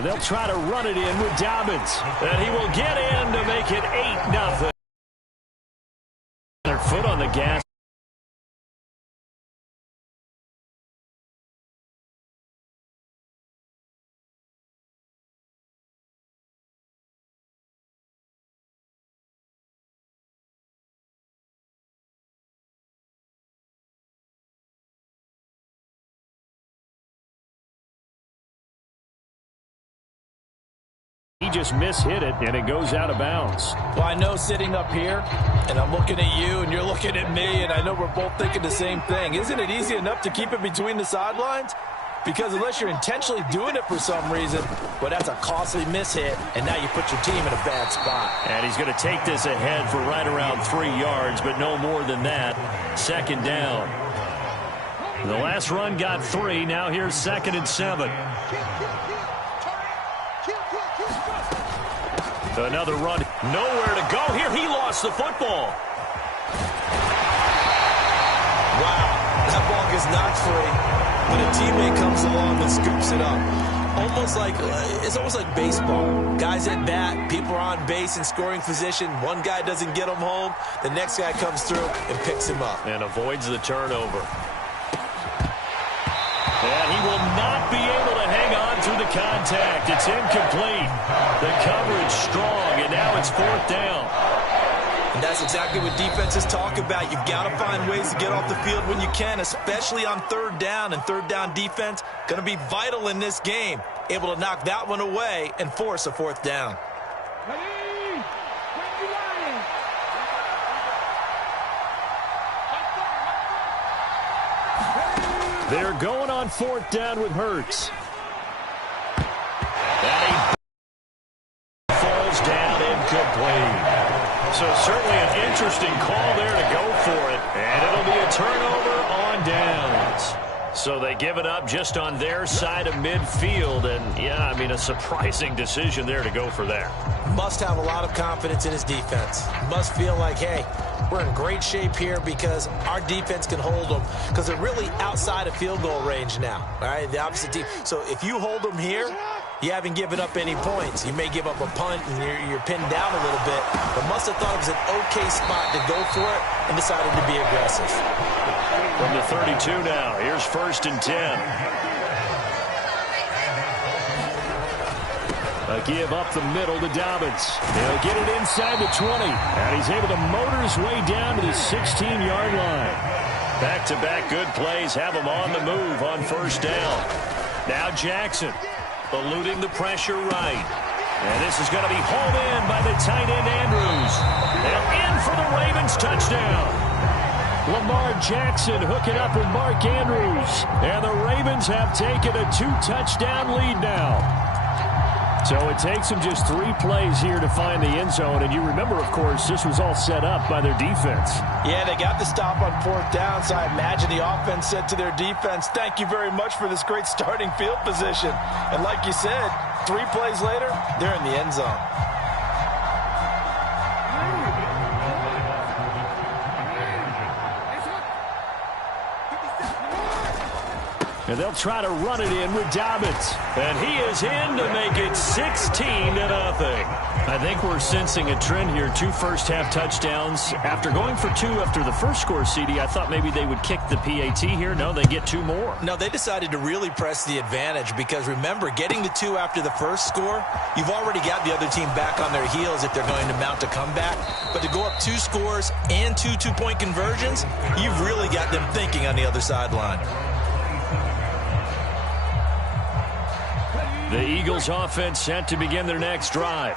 And they'll try to run it in with Dobbins. And he will get in to make it 8-0. Their foot on the gas. He just mishit it, and it goes out of bounds. Well, I know sitting up here, and I'm looking at you, and you're looking at me, and I know we're both thinking the same thing. Isn't it easy enough to keep it between the sidelines? Because unless you're intentionally doing it for some reason, well, that's a costly mishit, and now you put your team in a bad spot. And he's going to take this ahead for right around 3 yards, but no more than that. 2nd down. The last run got 3. Now here's 2nd and 7. Another run. Nowhere to go here. He lost the football. Wow. That ball gets knocked free, but a teammate comes along and scoops it up. It's almost like baseball. Guys at bat, people are on base in scoring position. One guy doesn't get him home. The next guy comes through and picks him up. And avoids the turnover. And he will not be able to hang on through the contact. It's incomplete. The coverage strong, and now it's 4th down. And that's exactly what defenses talk about. You've got to find ways to get off the field when you can, especially on 3rd down. And 3rd down defense going to be vital in this game. Able to knock that one away and force a 4th down. They're going on 4th down with Hurts. And he falls down incomplete. So certainly an interesting call there to go for it. And it'll be a turnover on downs. So they give it up just on their side of midfield. And, yeah, I mean, a surprising decision there to go for that. Must have a lot of confidence in his defense. Must feel like, hey, we're in great shape here because our defense can hold them, because they're really outside of field goal range now, all right, the opposite team. So if you hold them here, you haven't given up any points. You may give up a punt and you're pinned down a little bit, but must have thought it was an okay spot to go for it and decided to be aggressive. From the 32 now, here's 1st and 10. A give up the middle to Dobbins. He'll get it inside the 20. And he's able to motor his way down to the 16-yard line. Back-to-back good plays have him on the move on 1st down. Now Jackson eluding the pressure right. And this is going to be hauled in by the tight end Andrews. And in for the Ravens touchdown. Lamar Jackson hooking up with Mark Andrews. And the Ravens have taken a 2-touchdown lead now. So it takes them just 3 plays here to find the end zone. And you remember, of course, this was all set up by their defense. Yeah, they got the stop on 4th down, so I imagine the offense said to their defense, thank you very much for this great starting field position. And like you said, 3 plays later, they're in the end zone. And they'll try to run it in with Dobbins. And he is in to make it 16-0. I think we're sensing a trend here. 2 first-half touchdowns. After going for 2 after the first score, CD, I thought maybe they would kick the PAT here. No, they get 2 more. No, they decided to really press the advantage because, remember, getting the 2 after the first score, you've already got the other team back on their heels if they're going to mount a comeback. But to go up 2 scores and 2 two-point conversions, you've really got them thinking on the other sideline. The Eagles offense set to begin their next drive.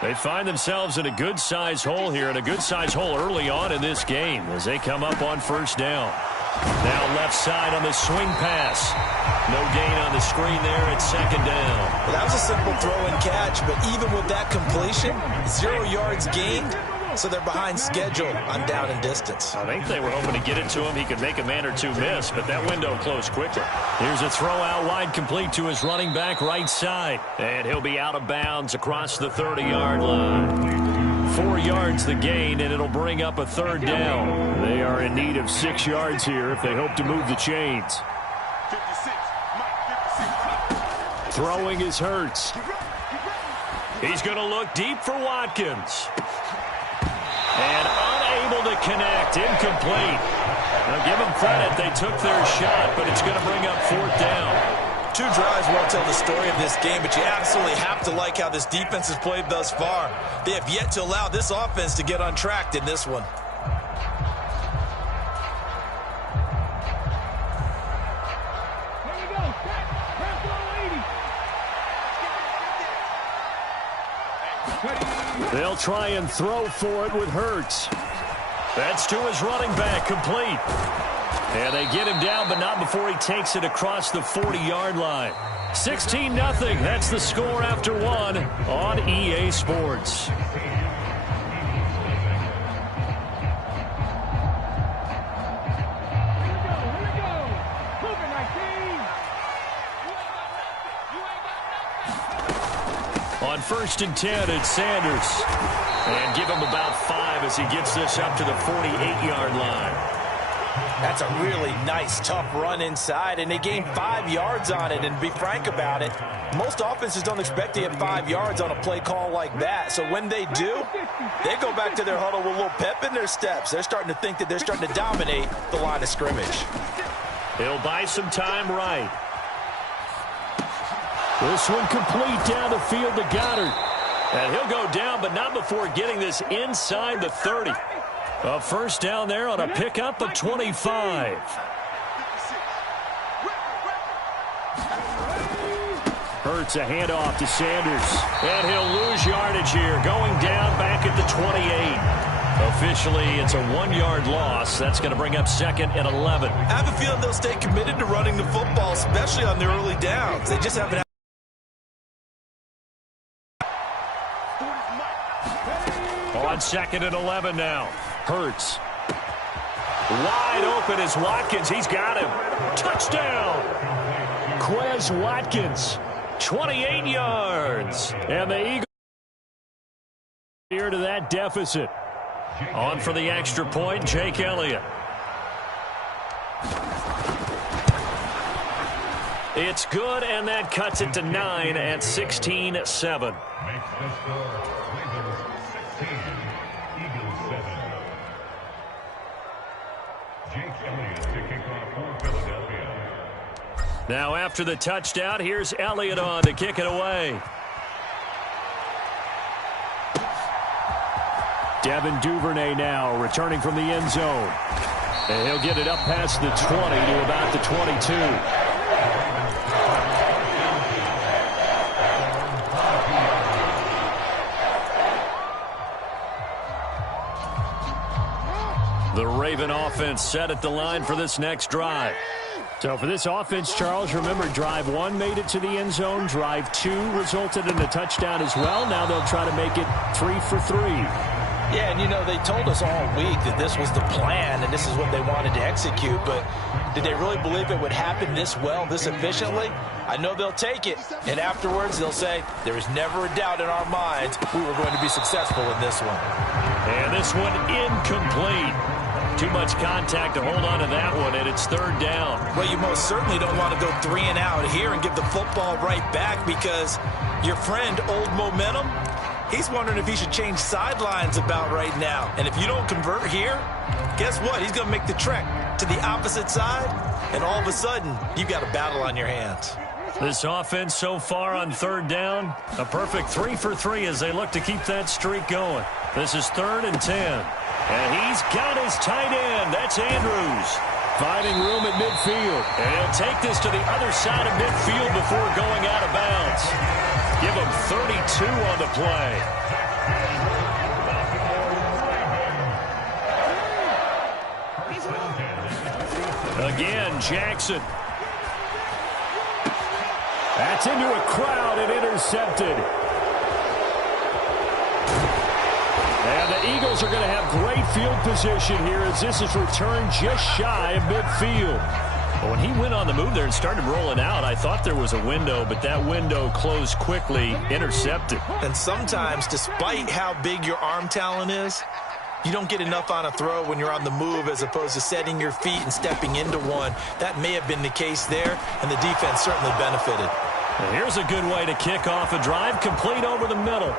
They find themselves in a good-sized hole here, and a good-sized hole early on in this game as they come up on 1st down. Now left side on the swing pass. No gain on the screen there at 2nd down. Well, that was a simple throw and catch, but even with that completion, 0 yards gained. So they're behind schedule on down and distance. I think they were hoping to get it to him. He could make a man or 2 miss, but that window closed quickly. Here's a throw out wide complete to his running back right side. And he'll be out of bounds across the 30-yard line. 4 yards the gain, and it'll bring up a 3rd down. They are in need of 6 yards here if they hope to move the chains. Throwing is Hurts. He's going to look deep for Watkins. And unable to connect. Incomplete. Now give them credit. They took their shot, but it's going to bring up 4th down. 2 drives won't tell the story of this game, but you absolutely have to like how this defense has played thus far. They have yet to allow this offense to get untracked in this one. They'll try and throw for it with Hurts. That's to his running back, complete. And they get him down, but not before he takes it across the 40-yard line. 16-0. That's the score after 1 on EA Sports. On 1st and 10, it's Sanders. And give him about 5 as he gets this up to the 48-yard line. That's a really nice, tough run inside, and they gained 5 yards on it. And to be frank about it, most offenses don't expect to get 5 yards on a play call like that. So when they do, they go back to their huddle with a little pep in their steps. They're starting to think that they're starting to dominate the line of scrimmage. He'll buy some time right. This one complete down the field to Goddard. And he'll go down, but not before getting this inside the 30. A 1st down there on a pickup of 25. Hurts a handoff to Sanders. And he'll lose yardage here, going down back at the 28. Officially, it's a 1-yard loss. That's going to bring up 2nd and 11. I have a feeling they'll stay committed to running the football, especially on the early downs. They just haven't. On 2nd and 11 now. Hurts. Wide open is Watkins. He's got him. Touchdown. Quez Watkins. 28 yards. And the Eagles here to that deficit. On for the extra point, Jake Elliott. It's good, and that cuts it to 9 at 16-7. Now after the touchdown, here's Elliott on to kick it away. Devin Duvernay now returning from the end zone. And he'll get it up past the 20 to about the 22. The Raven offense set at the line for this next drive. So for this offense, Charles, remember, drive 1 made it to the end zone. Drive 2 resulted in a touchdown as well. Now they'll try to make it 3 for 3. Yeah, and you know, they told us all week that this was the plan and this is what they wanted to execute, but did they really believe it would happen this well, this efficiently? I know they'll take it, and afterwards they'll say, there was never a doubt in our minds we were going to be successful in this one. And this one incomplete. Too much contact to hold on to that one, and it's 3rd down. Well, you most certainly don't want to go 3 and out here and give the football right back, because your friend, Old Momentum, he's wondering if he should change sidelines about right now. And if you don't convert here, guess what? He's going to make the trek to the opposite side, and all of a sudden, you've got a battle on your hands. This offense so far on 3rd down, a perfect 3 for 3 as they look to keep that streak going. This is 3rd and 10. And he's got his tight end. That's Andrews. Finding room at midfield. And he'll take this to the other side of midfield before going out of bounds. Give him 32 on the play. Again, Jackson. That's into a crowd and intercepted. And the Eagles are going to have great field position here as this is returned just shy of midfield. But when he went on the move there and started rolling out, I thought there was a window, but that window closed quickly, intercepted. And sometimes, despite how big your arm talent is, you don't get enough on a throw when you're on the move as opposed to setting your feet and stepping into one. That may have been the case there, and the defense certainly benefited. And here's a good way to kick off a drive, complete over the middle.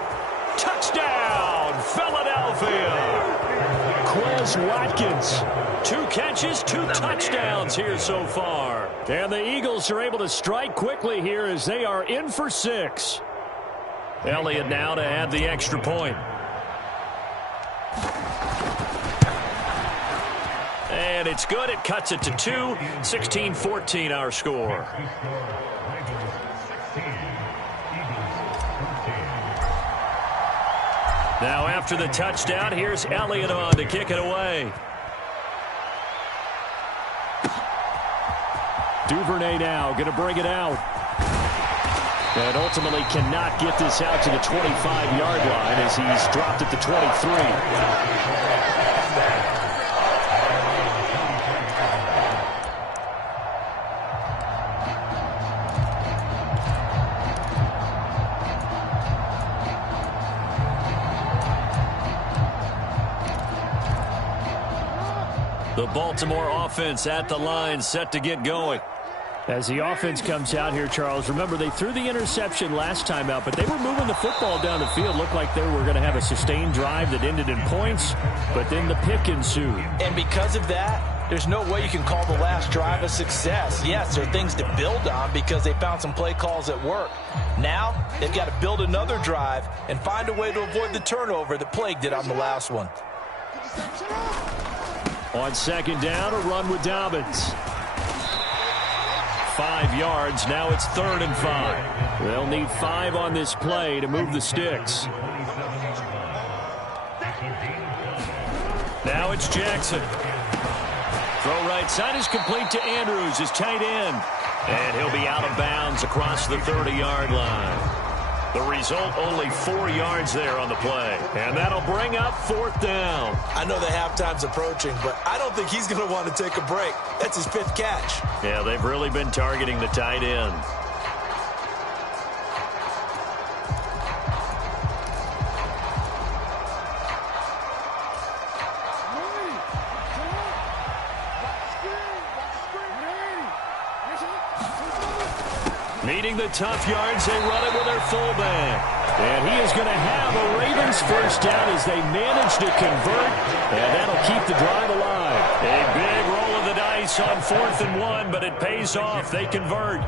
Touchdown, Philadelphia! Quez Watkins, 2 catches, 2 touchdowns here so far. And the Eagles are able to strike quickly here as they are in for 6. Elliott now to add the extra point. And it's good. It cuts it to 2. 16-14 our score. Now after the touchdown, here's Elliott on to kick it away. Duvernay now going to bring it out. And ultimately cannot get this out to the 25-yard line as he's dropped at the 23. The Baltimore offense at the line, set to get going. As the offense comes out here, Charles, remember they threw the interception last time out, but they were moving the football down the field. Looked like they were going to have a sustained drive that ended in points, but then the pick ensued. And because of that, there's no way you can call the last drive a success. Yes, there are things to build on because they found some play calls that work. Now, they've got to build another drive and find a way to avoid the turnover that plagued it on the last one. On second down, a run with Dobbins. 5 yards. Now it's 3rd and 5. They'll need 5 on this play to move the sticks. Now it's Jackson. Throw right side is complete to Andrews, his tight end. And he'll be out of bounds across the 30-yard line. The result, only 4 yards there on the play. And that'll bring up 4th down. I know the halftime's approaching, but I don't think he's going to want to take a break. That's his 5th catch. Yeah, they've really been targeting the tight end. Needing the tough yards, they run it with their fullback. And he is going to have a Ravens first down as they manage to convert, and that'll keep the drive alive. A big roll of the dice on 4th and 1, but it pays off. They convert.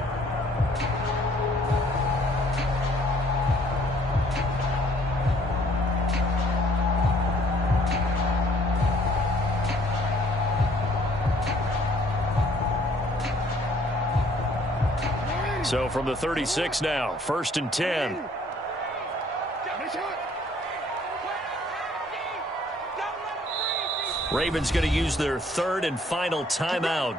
So from the 36 now, 1st and 10. Ravens going to use their 3rd and final timeout.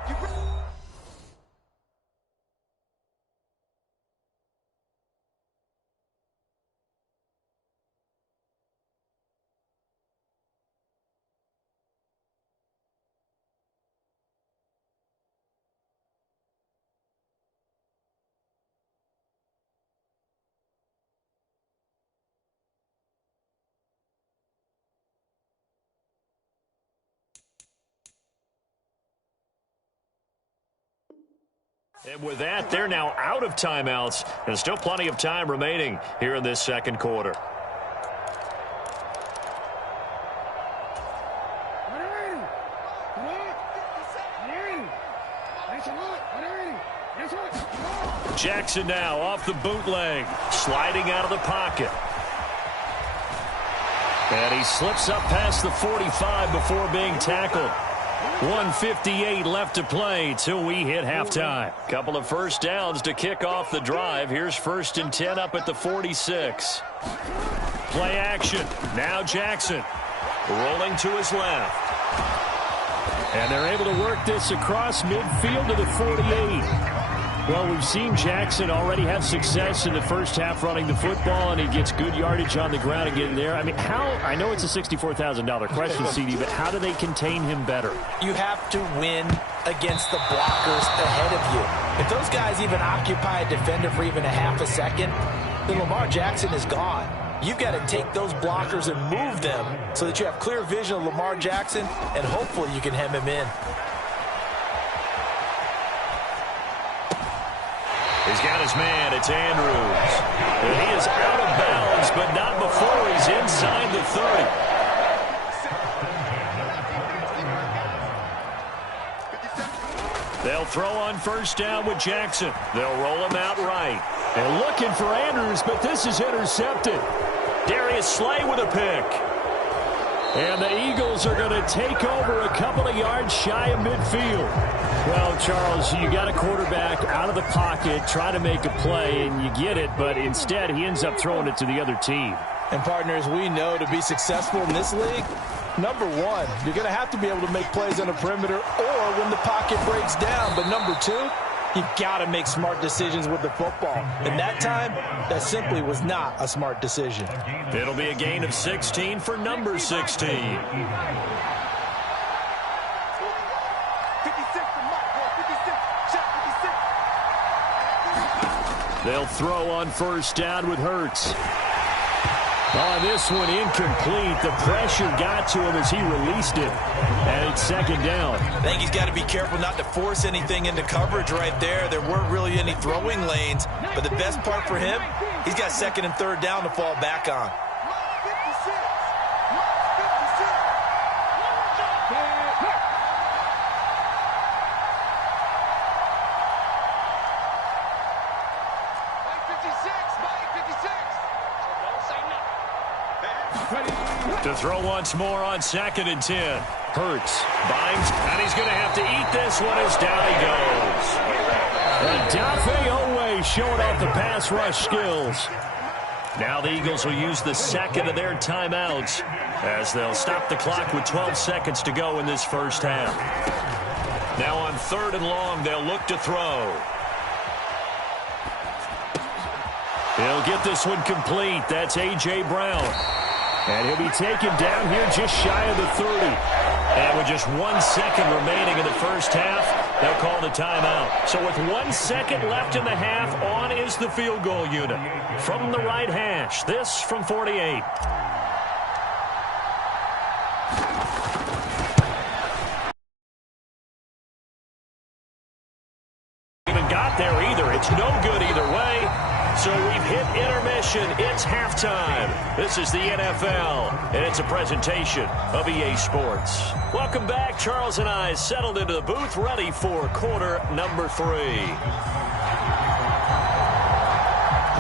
And with that, they're now out of timeouts. And still plenty of time remaining here in this second quarter. Jackson now off the bootleg, sliding out of the pocket. And he slips up past the 45 before being tackled. 1:58 left to play till we hit halftime. Couple of first downs to kick off the drive. Here's 1st and 10 up at the 46. Play action. Now Jackson rolling to his left. And they're able to work this across midfield to the 48. Well, we've seen Jackson already have success in the first half running the football, and he gets good yardage on the ground and getting there. I mean, I know it's a $64,000 question, CD, but how do they contain him better? You have to win against the blockers ahead of you. If those guys even occupy a defender for even a half a second, then Lamar Jackson is gone. You've got to take those blockers and move them so that you have clear vision of Lamar Jackson, and hopefully you can hem him in. He's got his man. It's Andrews. And he is out of bounds, but not before he's inside the 30. They'll throw on first down with Jackson. They'll roll him out right. And looking for Andrews, but this is intercepted. Darius Slay with a pick. And the Eagles are going to take over a couple of yards shy of midfield. Well, Charles, you got a quarterback out of the pocket trying to make a play, and you get it, but instead he ends up throwing it to the other team. And, partners, we know to be successful in this league, number one, you're going to have to be able to make plays on the perimeter or when the pocket breaks down. But number two, you've got to make smart decisions with the football. And that time, that simply was not a smart decision. It'll be a gain of 16 for number 16. They'll throw on first down with Hurts. On this one, incomplete. The pressure got to him as he released it. And it's second down. I think he's got to be careful not to force anything into coverage right there. There weren't really any throwing lanes. But the best part for him, he's got second and third down to fall back on. To throw once more on second and 10. Hurts, binds, and he's going to have to eat this one as down he goes. Dafe Owe showing off the pass rush skills. Now the Eagles will use the second of their timeouts as they'll stop the clock with 12 seconds to go in this first half. Now on third and long, they'll look to throw. He'll get this one complete. That's A.J. Brown. And he'll be taken down here just shy of the 30. And with just 1 second remaining in the first half, they'll call the timeout. So with 1 second left in the half, on is the field goal unit. From the right hash, this from 48. Even got there either. It's no good either way. So we've hit intermission. It's halftime. This is the NFL, and it's a presentation of EA Sports. Welcome back. Charles and I settled into the booth, ready for quarter number 3.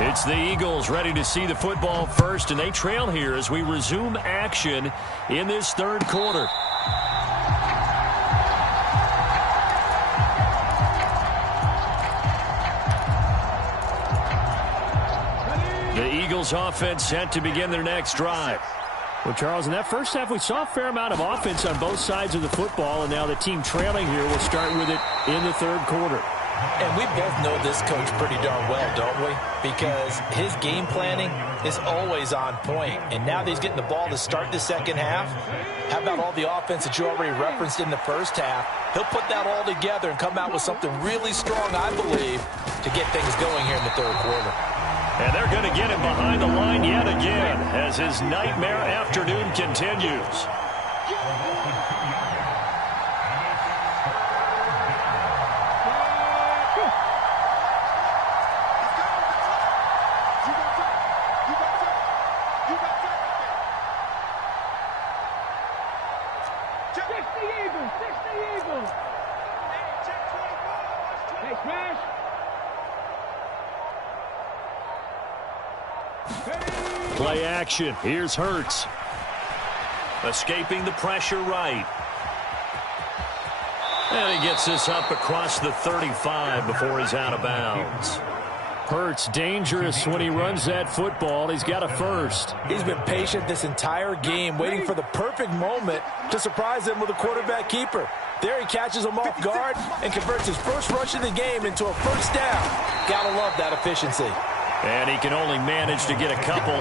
It's the Eagles ready to see the football first, and they trail here as we resume action in this third quarter. Offense set to begin their next drive. Well, Charles, in that first half, we saw a fair amount of offense on both sides of the football, and now the team trailing here will start with it in the third quarter. And we both know this coach pretty darn well, don't we? Because his game planning is always on point. And now that he's getting the ball to start the second half, how about all the offense that you already referenced in the first half? He'll put that all together and come out with something really strong, I believe, to get things going here in the third quarter. And they're going to get him behind the line yet again as his nightmare afternoon continues. Play action. Here's Hurts. Escaping the pressure right. And he gets this up across the 35 before he's out of bounds. Hurts dangerous when he runs that football. He's got a first. He's been patient this entire game, waiting for the perfect moment to surprise them with a quarterback keeper. There he catches him off guard and converts his first rush of the game into a first down. Gotta love that efficiency. And he can only manage to get a couple.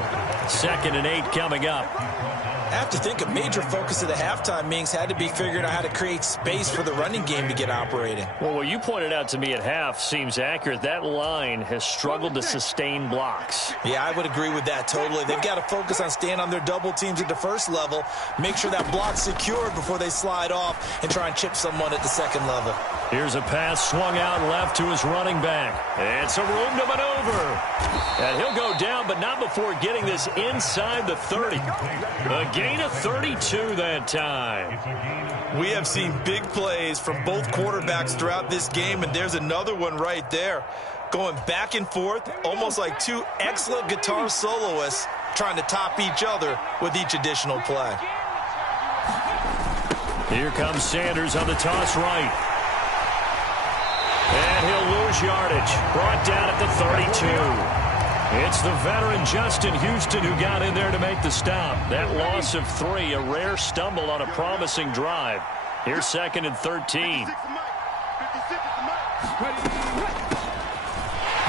2nd and 8 coming up. I have to think a major focus of the halftime meetings had to be figuring out how to create space for the running game to get operating. Well, what you pointed out to me at half seems accurate. That line has struggled to sustain blocks. Yeah, I would agree with that totally. They've got to focus on staying on their double teams at the first level, make sure that block's secured before they slide off and try and chip someone at the second level. Here's a pass swung out left to his running back. It's a room to maneuver. And he'll go down, but not before getting this inside the 30. A gain of 32 that time. We have seen big plays from both quarterbacks throughout this game, and there's another one right there. Going back and forth, almost like two excellent guitar soloists trying to top each other with each additional play. Here comes Sanders on the toss right. And he'll lose yardage. Brought down at the 32. It's the veteran Justin Houston who got in there to make the stop. That loss of 3, a rare stumble on a promising drive. Here's 2nd and 13.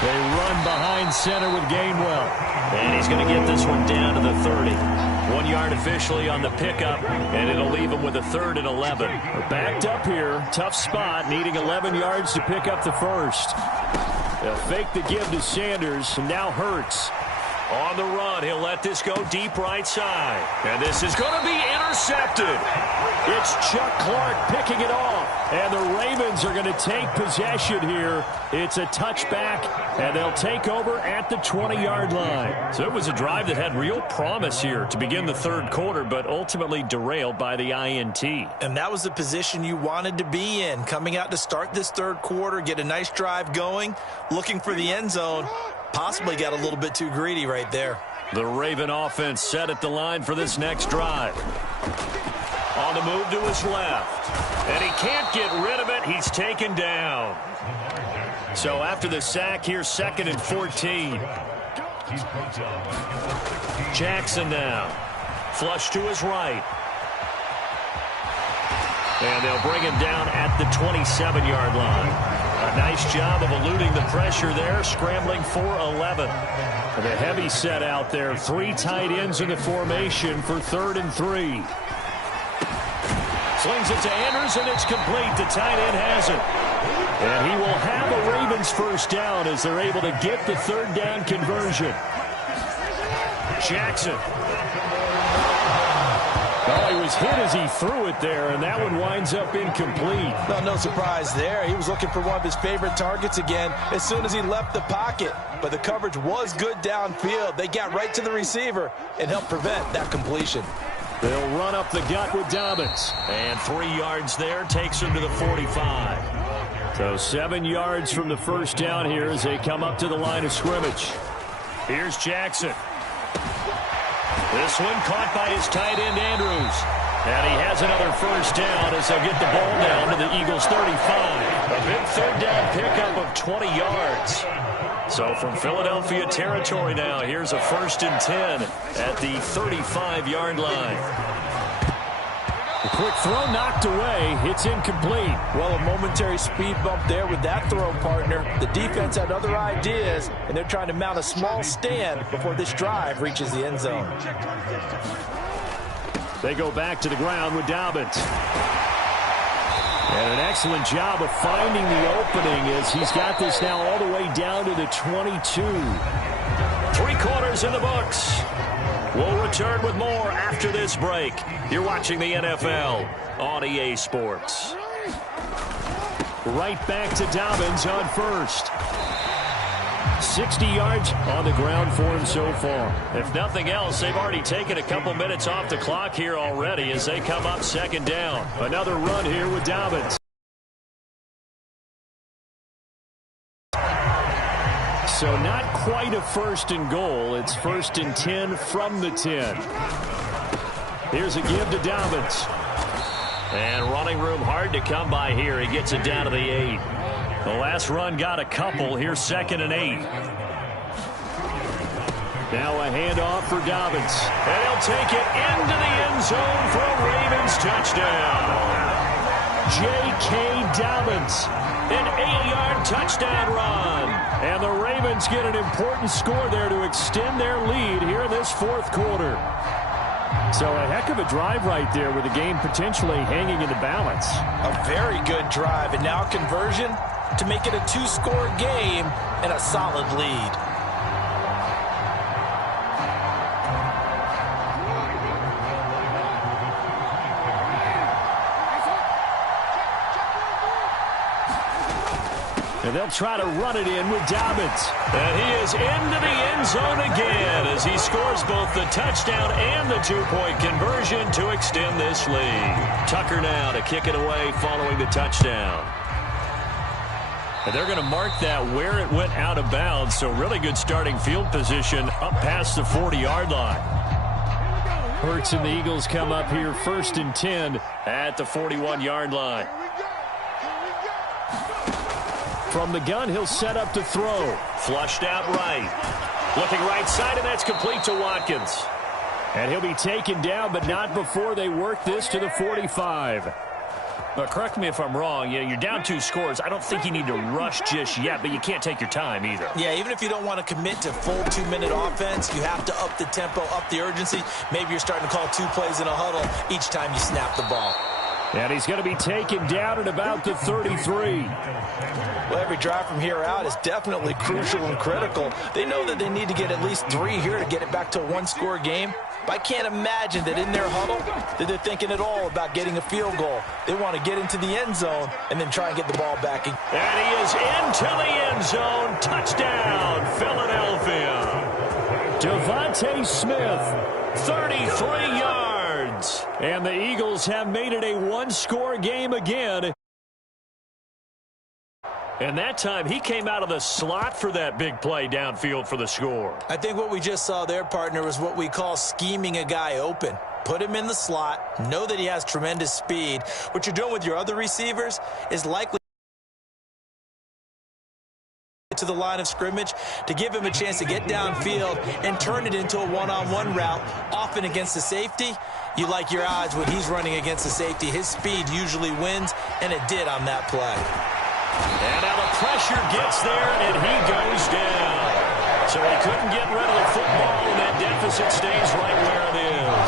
They run behind center with Gainwell. And he's going to get this one down to the 30. 1 yard officially on the pickup, and it'll leave him with a 3rd and 11. We're backed up here. Tough spot, needing 11 yards to pick up the first. They'll fake the give to Sanders, and now Hurts. On the run, he'll let this go deep right side. And this is going to be intercepted. It's Chuck Clark picking it off. And the Ravens are going to take possession here. It's a touchback, and they'll take over at the 20-yard line. So it was a drive that had real promise here to begin the 3rd quarter, but ultimately derailed by the INT. And that was the position you wanted to be in. Coming out to start this 3rd quarter, get a nice drive going, looking for the end zone. Possibly got a little bit too greedy right there. The Raven offense set at the line for this next drive. On the move to his left. And he can't get rid of it. He's taken down. So after the sack, here's 2nd and 14. Jackson now. Flush to his right. And they'll bring him down at the 27-yard line. A nice job of eluding the pressure there, scrambling for 11. The heavy set out there, 3 tight ends in the formation for 3rd and 3. Slings it to Andrews, and it's complete. The tight end has it. And he will have a Ravens first down as they're able to get the 3rd down conversion. Jackson. Oh, he was hit as he threw it there, and that one winds up incomplete. No surprise there. He was looking for one of his favorite targets again as soon as he left the pocket. But the coverage was good downfield. They got right to the receiver and helped prevent that completion. They'll run up the gut with Dobbins. And 3 yards there takes him to the 45. So 7 yards from the first down here as they come up to the line of scrimmage. Here's Jackson. This one caught by his tight end, Andrews. And he has another first down as they'll get the ball down to the Eagles' 35. A big 3rd down pickup of 20 yards. So from Philadelphia territory now, here's a 1st and 10 at the 35-yard line. A quick throw knocked away. It's incomplete. Well, a momentary speed bump there with that throw partner. The defense had other ideas, and they're trying to mount a small stand before this drive reaches the end zone. They go back to the ground with Dobbins. And an excellent job of finding the opening as he's got this now all the way down to the 22. 3 quarters in the books. We'll return with more after this break. You're watching the NFL on EA Sports. Right back to Dobbins on first. 60 yards on the ground for him so far. If nothing else, they've already taken a couple minutes off the clock here already as they come up 2nd down. Another run here with Dobbins. So not quite a 1st and goal. It's 1st and 10 from the 10. Here's a give to Dobbins. And running room hard to come by here. He gets it down to the 8. The last run got a couple. Here's 2nd and 8. Now a handoff for Dobbins. And he'll take it into the end zone for a Ravens touchdown. J.K. Dobbins. An 8-yard touchdown run. And the Ravens get an important score there to extend their lead here in this 4th quarter. So a heck of a drive right there with the game potentially hanging in the balance. A very good drive, and now conversion to make it a 2-score game and a solid lead. And they'll try to run it in with Dobbins. And he is into the end zone again as he scores both the touchdown and the two-point conversion to extend this lead. Tucker now to kick it away following the touchdown. And they're going to mark that where it went out of bounds, so really good starting field position up past the 40-yard line. Hurts and the Eagles come up here 1st and 10 at the 41-yard line. From the gun, he'll set up to throw. Flushed out right. Looking right side, and that's complete to Watkins. And he'll be taken down, but not before they work this to the 45. But correct me if I'm wrong, you're down 2 scores. I don't think you need to rush just yet, but you can't take your time either. Yeah, even if you don't want to commit to full 2-minute offense, you have to up the tempo, up the urgency. Maybe you're starting to call 2 plays in a huddle each time you snap the ball. And he's going to be taken down at about the 33. Well, every drive from here out is definitely crucial and critical. They know that they need to get at least 3 here to get it back to a 1-score game. But I can't imagine that in their huddle that they're thinking at all about getting a field goal. They want to get into the end zone and then try and get the ball back. And he is into the end zone. Touchdown, Philadelphia. Devontae Smith, 33 yards. And the Eagles have made it a 1-score game again. And that time, he came out of the slot for that big play downfield for the score. I think what we just saw there, partner, was what we call scheming a guy open. Put him in the slot, know that he has tremendous speed. What you're doing with your other receivers is likely to the line of scrimmage to give him a chance to get downfield and turn it into a one-on-one route, often against the safety. You like your odds when he's running against the safety. His speed usually wins, and it did on that play. And now the pressure gets there, and he goes down. So he couldn't get rid of the football, and that deficit stays right where it is.